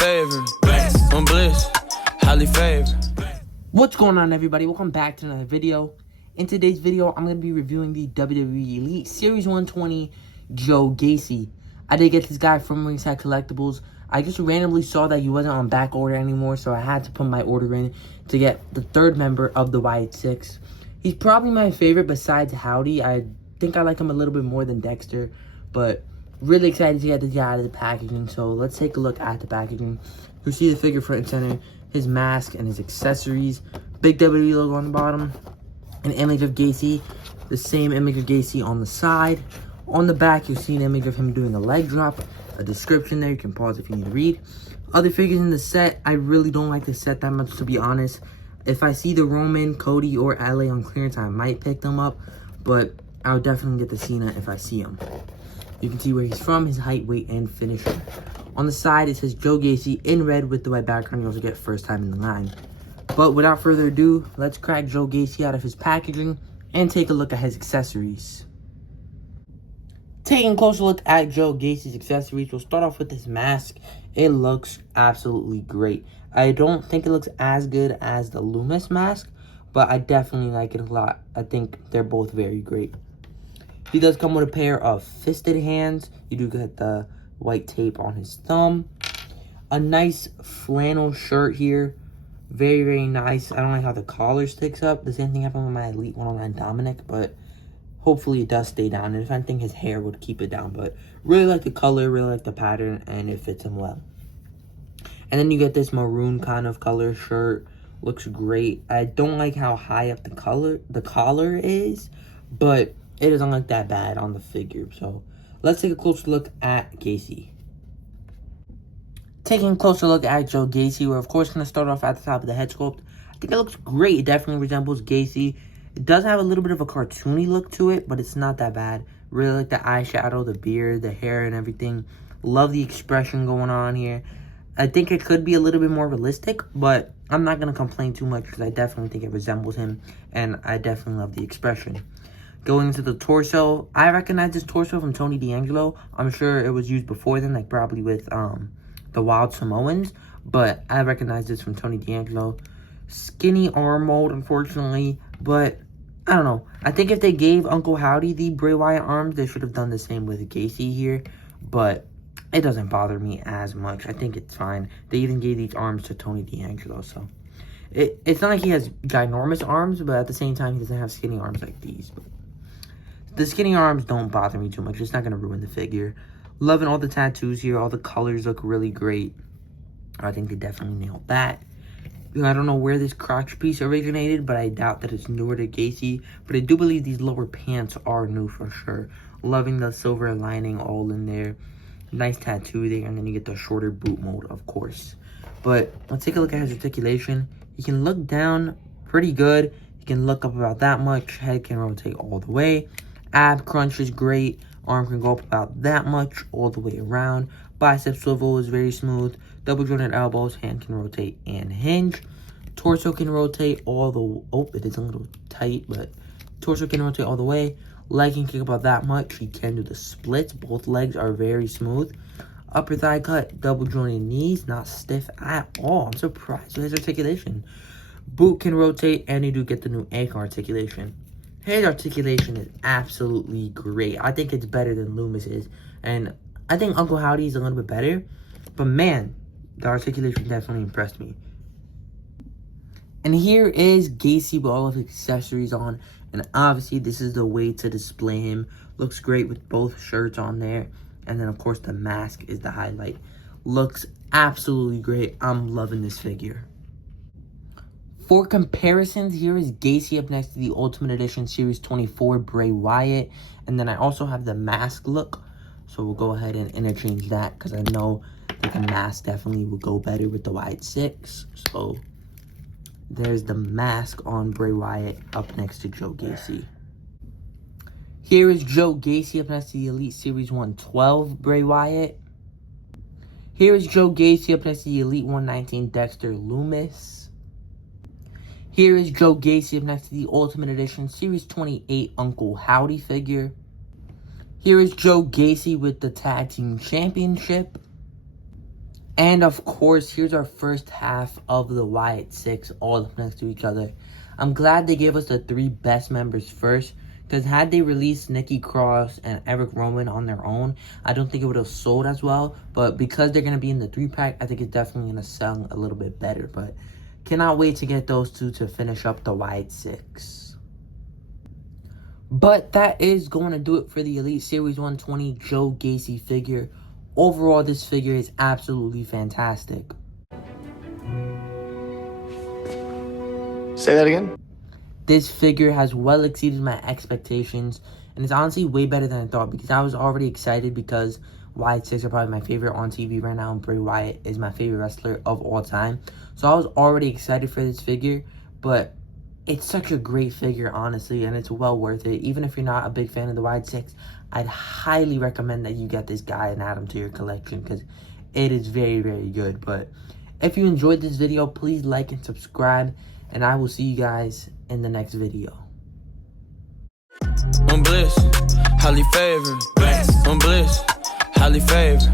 favorite. I'm bliss, highly favored. What's going on, everybody? Welcome back to another video. In today's video, I'm going to be reviewing the WWE Elite Series 120 Joe Gacy. I did get this guy from Ringside Collectibles. I just randomly saw that he wasn't on back order anymore, so I had to put my order in to get the third member of the Wyatt Six. He's probably my favorite besides Howdy. I think I like him a little bit more than Dexter, but really excited to get this guy out of the packaging. So let's take a look at the packaging. You'll see the figure front and center, his mask and his accessories, big WWE logo on the bottom, an image of Gacy, the same image of Gacy on the side. On the back, you'll see an image of him doing a leg drop, a description there. You can pause if you need to read. Other figures in the set, I really don't like the set that much, to be honest. If I see the Roman, Cody, or LA on clearance, I might pick them up, but I'll definitely get the Cena if I see him. You can see where he's from, his height, weight, and finisher. On the side, it says Joe Gacy in red with the white background. You also get first time in the line. But without further ado, let's crack Joe Gacy out of his packaging and take a look at his accessories. Taking a closer look at Joe Gacy's accessories, we'll start off with his mask. It looks absolutely great. I don't think it looks as good as the Loomis mask, but I definitely like it a lot. I think they're both very great. He does come with a pair of fisted hands. You do get the white tape on his thumb. A nice flannel shirt here. Very, very nice. I don't like how the collar sticks up. The same thing happened with my Elite 109 Dominic, but hopefully it does stay down. And if anything, his hair would keep it down. But really like the color, really like the pattern, and it fits him well. And then you get this maroon kind of color shirt. Looks great. I don't like how high up the collar is, but it doesn't look that bad on the figure. So let's take a closer look at Gacy. Taking a closer look at Joe Gacy, we're of course going to start off at the top of the head sculpt. I think it looks great. It definitely resembles Gacy. It does have a little bit of a cartoony look to it, but it's not that bad. Really like the eyeshadow, the beard, the hair, and everything. Love the expression going on here. I think it could be a little bit more realistic, but I'm not going to complain too much because I definitely think it resembles him, and I definitely love the expression. Going into the torso, I recognize this torso from Tony D'Angelo. I'm sure it was used before then, like probably with the Wild Samoans, but I recognize this from Tony D'Angelo. Skinny arm mold, unfortunately, but I don't know. I think if they gave Uncle Howdy the Bray Wyatt arms, they should have done the same with Gacy here, but it doesn't bother me as much. I think it's fine. They even gave these arms to Tony D'Angelo, so it's not like he has ginormous arms, but at the same time, he doesn't have skinny arms like these. But the skinny arms don't bother me too much. It's not going to ruin the figure. Loving all the tattoos here. All the colors look really great. I think they definitely nailed that. I don't know where this crotch piece originated, but I doubt that it's newer to Gacy. But I do believe these lower pants are new for sure. Loving the silver lining all in there. Nice tattoo there. And then you get the shorter boot mold, of course. But let's take a look at his articulation. You can look down pretty good. You can look up about that much. Head can rotate all the way. Ab crunch is great. Arm can go up about that much all the way around. Bicep swivel is very smooth. Double jointed elbows. Hand can rotate and hinge. Torso can rotate all the... Oh, it is a little tight, but torso can rotate all the way. Leg can kick about that much. He can do the splits. Both legs are very smooth. Upper thigh cut. Double jointed knees. Not stiff at all. I'm surprised with his articulation. Boot can rotate, and you do get the new ankle articulation. His articulation is absolutely great. I think it's better than Loomis's. And I think Uncle Howdy is a little bit better. But man, the articulation definitely impressed me. And here is Gacy with all of his accessories on. And obviously this is the way to display him. Looks great with both shirts on there. And then of course the mask is the highlight. Looks absolutely great. I'm loving this figure. For comparisons, here is Gacy up next to the Ultimate Edition Series 24 Bray Wyatt. And then I also have the mask look. So we'll go ahead and interchange that because I know that the mask definitely will go better with the Wyatt 6. So there's the mask on Bray Wyatt up next to Joe Gacy. Here is Joe Gacy up next to the Elite Series 112 Bray Wyatt. Here is Joe Gacy up next to the Elite 119 Dexter Loomis. Here is Joe Gacy up next to the Ultimate Edition Series 28 Uncle Howdy figure. Here is Joe Gacy with the Tag Team Championship. And of course, here's our first half of the Wyatt 6 all up next to each other. I'm glad they gave us the 3 best members first, because had they released Nikki Cross and Eric Rowan on their own, I don't think it would have sold as well. But because they're going to be in the 3-pack, I think it's definitely going to sell a little bit better. But cannot wait to get those 2 to finish up the Wyatt 6. But that is going to do it for the Elite Series 120 Joe Gacy figure. Overall, this figure is absolutely fantastic. Say that again? This figure has well exceeded my expectations, and it's honestly way better than I thought, because I was already excited because Wyatt 6 are probably my favorite on TV right now, and Bray Wyatt is my favorite wrestler of all time. So I was already excited for this figure, but it's such a great figure, honestly, and it's well worth it. Even if you're not a big fan of the Wyatt 6, I'd highly recommend that you get this guy and add him to your collection, because it is very, very good. But if you enjoyed this video, please like and subscribe, and I will see you guys in the next video. I'm bliss, highly favored. I'm bliss, highly favored.